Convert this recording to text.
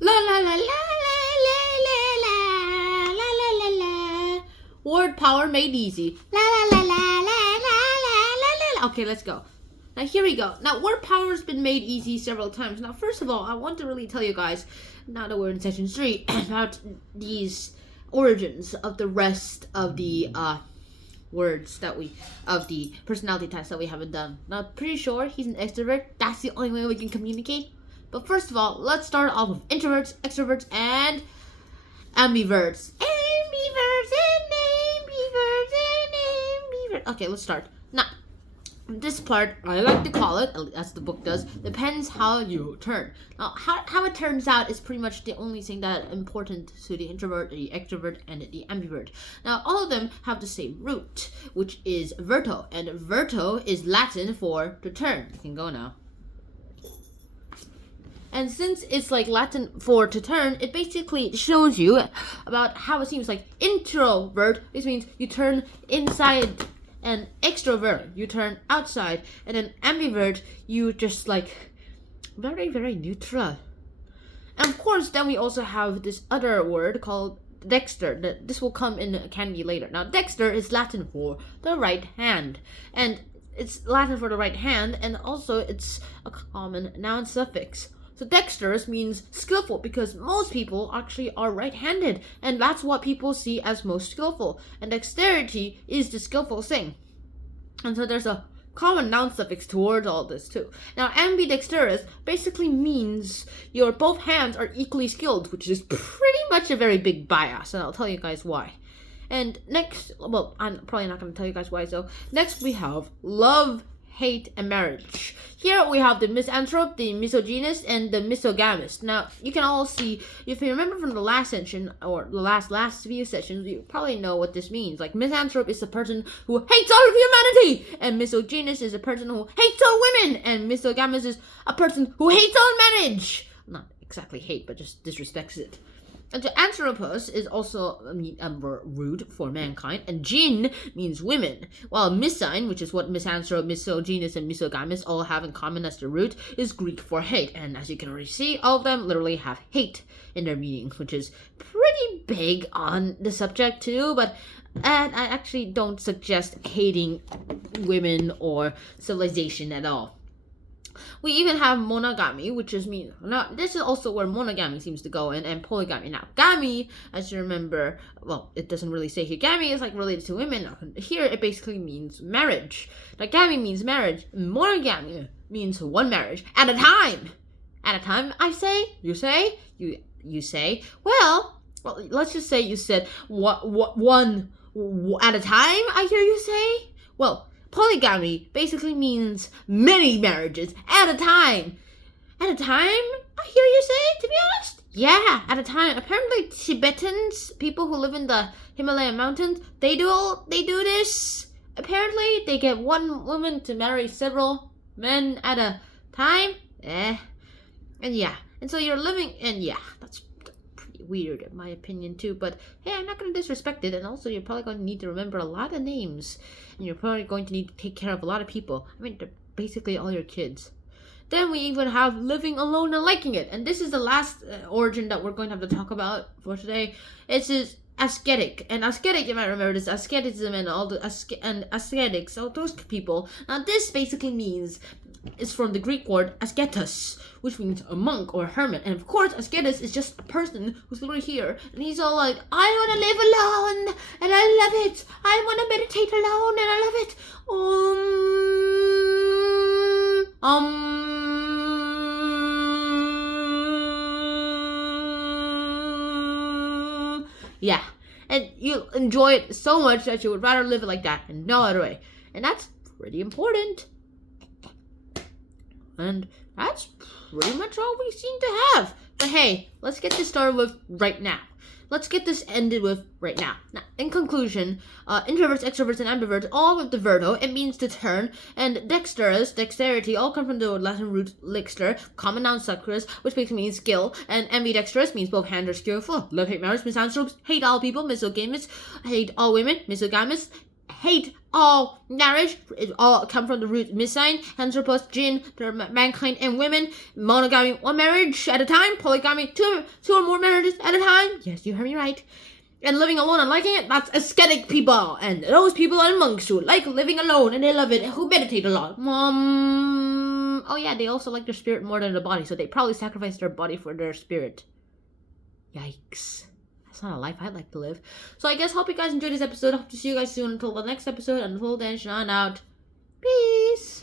La la la la la la la la la la la. Word power made easy. La la la la la la la la. Okay, let's go. Now here we go. Now word power has been made easy several times. Now first of all, I want to really tell you guys, now that we're in section 3, about these origins of the rest of the words that of the personality tests that we haven't done. Now pretty sure he's an extrovert. That's the only way we can communicate. But first of all, let's start off with introverts, extroverts, and ambiverts. Ambiverts and ambiverts and ambiverts. Okay, let's start. Now, this part, I like to call it, as the book does, depends how you turn. Now, how it turns out is pretty much the only thing that is important to the introvert, the extrovert, and the ambivert. Now, all of them have the same root, which is verto, and verto is Latin for to turn. You can go now. And since it's like Latin for to turn, it basically shows you about how it seems. Like introvert, this means you turn inside, and extrovert, you turn outside, and then ambivert, you just like very, very neutral. And of course, then we also have this other word called dexter. This will come in candy later. Now, dexter is Latin for the right hand, and it's Latin for the right hand, and also it's a common noun suffix. So dexterous means skillful because most people actually are right-handed, and that's what people see as most skillful. And dexterity is the skillful thing. And so there's a common noun suffix towards all this too. Now ambidextrous basically means your both hands are equally skilled, which is pretty much a very big bias, and I'll tell you guys why. And next, well, I'm probably not going to tell you guys why, so next we have love, hate, and marriage. Here we have the misanthrope, the misogynist, and the misogamist. Now, you can all see, if you remember from the last session, or the last few sessions, you probably know what this means. Like, misanthrope is a person who hates all of humanity, and misogynist is a person who hates all women, and misogamist is a person who hates all marriage. Not exactly hate, but just disrespects it. And the anthropos is also a root for mankind, and gyn means women, while misogyny, which is what misanthrop, misogynist, and misogamist all have in common as the root, is Greek for hate. And as you can already see, all of them literally have hate in their meanings, which is pretty big on the subject too, but I actually don't suggest hating women or civilization at all. We even have monogamy, which is now this is also where monogamy seems to go in, and polygamy. Now, gamy, as you remember, well, it doesn't really say here. Gamy is like related to women. Here, it basically means marriage. Now, gamy means marriage. Monogamy means one marriage at a time. At a time, I say. You say. You say. Well, let's just say you said one at a time. I hear you say. Well, polygamy basically means many marriages at a time. At a time, I hear you say, to be honest. Yeah, at a time. Apparently Tibetans, people who live in the Himalayan mountains, they do this. Apparently they get one woman to marry several men at a time. And yeah. And so you're living, and yeah, that's pretty weird in my opinion too, but hey, I'm not going to disrespect it, and also you're probably going to need to remember a lot of names, and you're probably going to need to take care of a lot of people. I mean, they're basically all your kids. Then we even have living alone and liking it, and this is the last origin that we're going to have to talk about for today. It's this ascetic, and ascetic, you might remember this, asceticism and all the ascetics, all those people. Now this basically means, is from the Greek word ascetos, which means a monk or a hermit. And of course, ascetus is just a person who's literally here, and he's all like, I want to live alone, and I love it. I want to meditate alone, and I love it. Yeah, and you enjoy it so much that you would rather live it like that and no other way. And that's pretty important. And that's pretty much all we seem to have. But hey, let's get this started with right now. Let's get this ended with right now. Now, in conclusion, introverts, extroverts, and ambiverts all with the verto. It means to turn. And dexterity, all come from the Latin root lixter, common noun succurrus, which basically means skill. And ambidextrous means both hands are skillful. Love, hate, marriage, misanthropes, hate all people, misogamists, hate all women, misogamists, hate all marriage. It all come from the root missign, anthropos, jinn, mankind, and women. Monogamy, one marriage at a time. Polygamy, two or more marriages at a time. Yes, you heard me right. And living alone and liking it, that's ascetic people. And those people are monks who like living alone and they love it, who meditate a lot. Oh yeah, they also like their spirit more than the body, so they probably sacrifice their body for their spirit. Yikes. That's not a life I'd like to live. So I guess hope you guys enjoyed this episode. Hope to see you guys soon. Until the next episode. Until then, Sean out. Peace.